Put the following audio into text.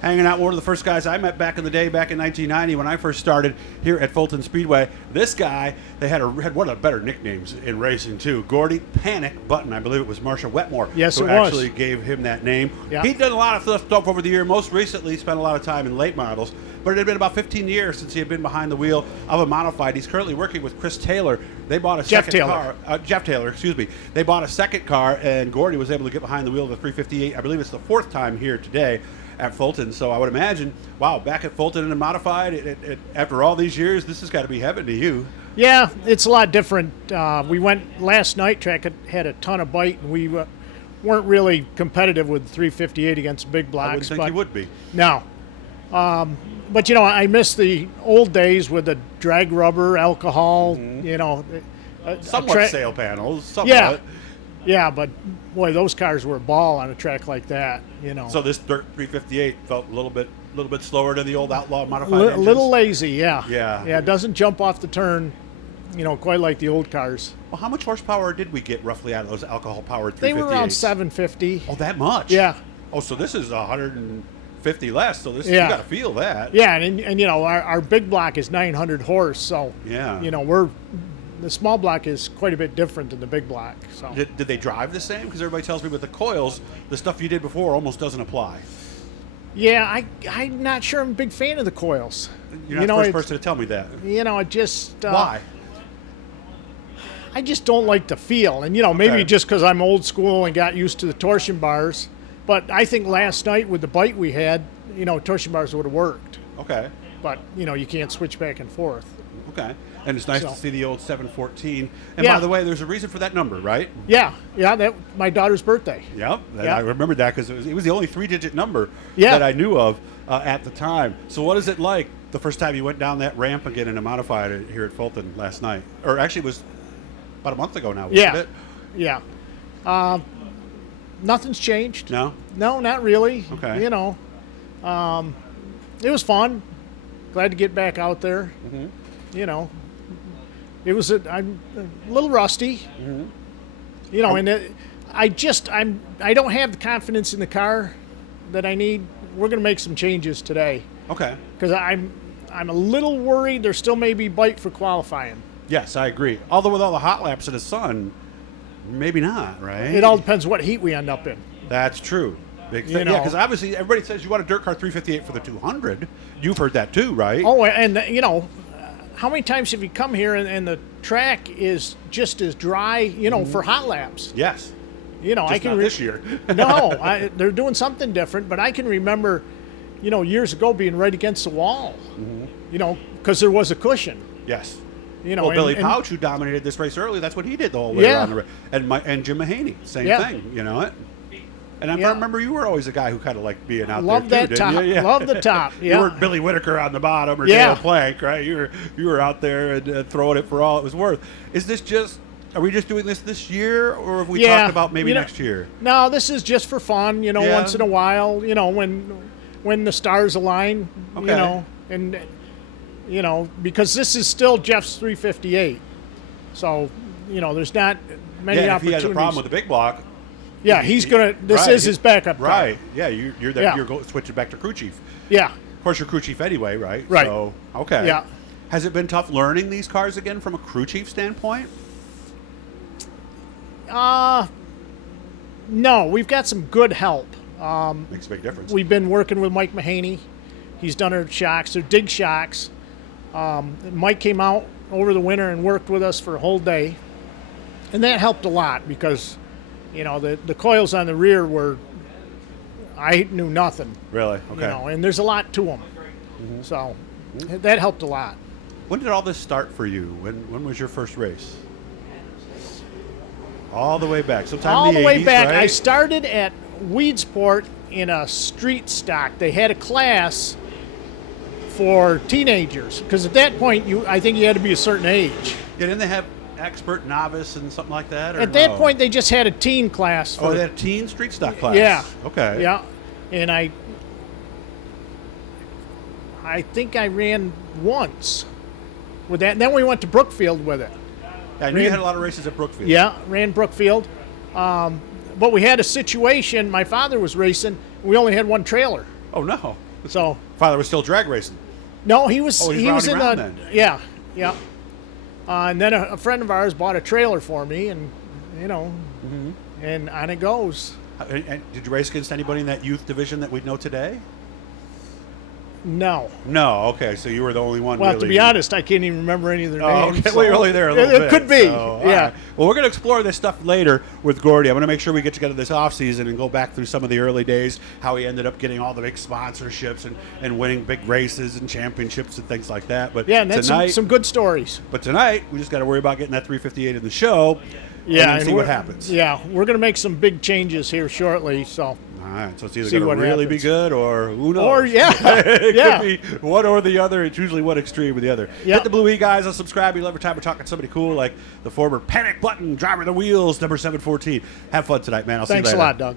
hanging out with one of the first guys I met back in the day, back in 1990 when I first started here at Fulton Speedway. This guy, they had one of the better nicknames in racing too. Gordy Panic Buttton. I believe it was Marsha Wetmore Yes, who it was. actually gave him that name. Yeah. He'd done a lot of stuff over the year. Most recently, spent a lot of time in late models. But it had been about 15 years since he had been behind the wheel of a modified. He's currently working with Chris Taylor. They bought a second car. Jeff Taylor, excuse me. They bought a second car, and Gordy was able to get behind the wheel of the 358. I believe it's the fourth time here today at Fulton. So I would imagine, wow, back at Fulton in a modified, after all these years, this has got to be heaven to you. Yeah, it's a lot different. We went last night. Track had a ton of bite, and we weren't really competitive with 358 against big blocks. I wouldn't think you would be. No. But, I miss the old days with the drag rubber, alcohol, Somewhat sail panels, somewhat. Yeah, but, boy, those cars were a ball on a track like that, So this dirt 358 felt a little bit slower than the old Outlaw modified A engines? little lazy, yeah. Yeah. Yeah, it doesn't jump off the turn, quite like the old cars. Well, how much horsepower did we get roughly out of those alcohol-powered 358s? They were around 750. Oh, that much? Yeah. Oh, so this is 150 less, so you got to feel that. Yeah, and our big block is 900 horse, so yeah, the small block is quite a bit different than the big block. So did they drive the same? Because everybody tells me with the coils, the stuff you did before almost doesn't apply. Yeah, I'm not sure I'm a big fan of the coils. You're not the first person to tell me that. It just why? I just don't like the feel, and maybe just because I'm old school and got used to the torsion bars. But I think last night with the bite we had, torsion bars would have worked. Okay. But, you can't switch back and forth. Okay. And it's nice to see the old 714. And Yeah. by the way, there's a reason for that number, right? Yeah, that my daughter's birthday. Yep. Yeah. I remembered that because it was the only 3-digit number Yeah. that I knew of at the time. So what is it like the first time you went down that ramp again in a modified here at Fulton last night? Or actually it was about a month ago now, wasn't it? Yeah. Nothing's changed. No? No, not really. Okay. It was fun. Glad to get back out there. Mm-hmm. It was I'm a little rusty. Mm-hmm. And I don't have the confidence in the car that I need. We're going to make some changes today. Okay. Because I'm a little worried there still may be bite for qualifying. Yes, I agree. Although with all the hot laps in the sun, maybe not, right? It all depends what heat we end up in. That's true. Big thing. Yeah, because obviously everybody says you want a dirt car 358 for the 200. You've heard that too, right? Oh, and how many times have you come here and the track is just as dry, for hot laps? Yes. I can not this year. No, they're doing something different. But I can remember, years ago being right against the wall. Because there was a cushion. Yes. Well, Billy Pouch, who dominated this race early, that's what he did the whole way around the race. And Jim Mahaney, same thing. And I remember you were always a guy who kind of liked being out Love there that too, top. didn't you? Yeah. Love the top. Yeah. You weren't Billy Whitaker on the bottom or Dale Plank, right? You were out there and throwing it for all it was worth. Are we just doing this year, or have we talked about maybe next year? No, this is just for fun. Once in a while. When the stars align. Okay. Because this is still Jeff's 358. So, there's not many if opportunities. he has a problem with the big block. Yeah, he's gonna. This is his backup car. Right. Yeah, you're switching back to crew chief. Yeah. Of course, you're crew chief anyway, right? Right. So, okay. Yeah. Has it been tough learning these cars again from a crew chief standpoint? No, we've got some good help. Makes a big difference. We've been working with Mike Mahaney. He's done our shocks. They're dig shocks. Mike came out over the winter and worked with us for a whole day. And that helped a lot because, the coils on the rear were, I knew nothing. Really? Okay. And there's a lot to them. Mm-hmm. So that helped a lot. When did all this start for you? When was your first race? All the way back. Sometime All in the the way 80s, back. right? I started at Weedsport in a street stock. They had a class for teenagers because at that point, I think you had to be a certain age. Yeah, didn't they have expert, novice, and something like that? Or At that point, they just had a teen class. they had a teen street stock class. Yeah. Okay. Yeah, and I think I ran once with that. And then we went to Brookfield with it. I knew you had a lot of races at Brookfield. Yeah, ran Brookfield. But we had a situation. My father was racing. We only had one trailer. Oh, no. So Father was still drag racing. no, he was Oh, he's he was riding in around the then. yeah. And then a friend of ours bought a trailer for me, and and on it goes. And did you race against anybody in that youth division that we know today? No. No. Okay, so you were the only one. Well, really. to be honest, I can't even remember any of their Oh, names. okay. so- Well, you're only there a little bit. It could be. So, all Yeah. right. Well, we're going to explore this stuff later with Gordy. I'm going to make sure we get together this off season and go back through some of the early days, how he ended up getting all the big sponsorships and winning big races and championships and things like that. But Yeah, and that's tonight, some good stories. But tonight, we just got to worry about getting that 358 in the show. Yeah, and see what happens. Yeah, we're going to make some big changes here shortly. So. All right, so it's either See going what to really happens. be good or who knows? Or, yeah, it yeah. could be one or the other. It's usually one extreme or the other. Yep. Hit the Blue E guys and subscribe. You love every time we're talking to somebody cool like the former Panic Button driver of the wheels, number 714. Have fun tonight, man. I'll see you later. Thanks a lot, Doug.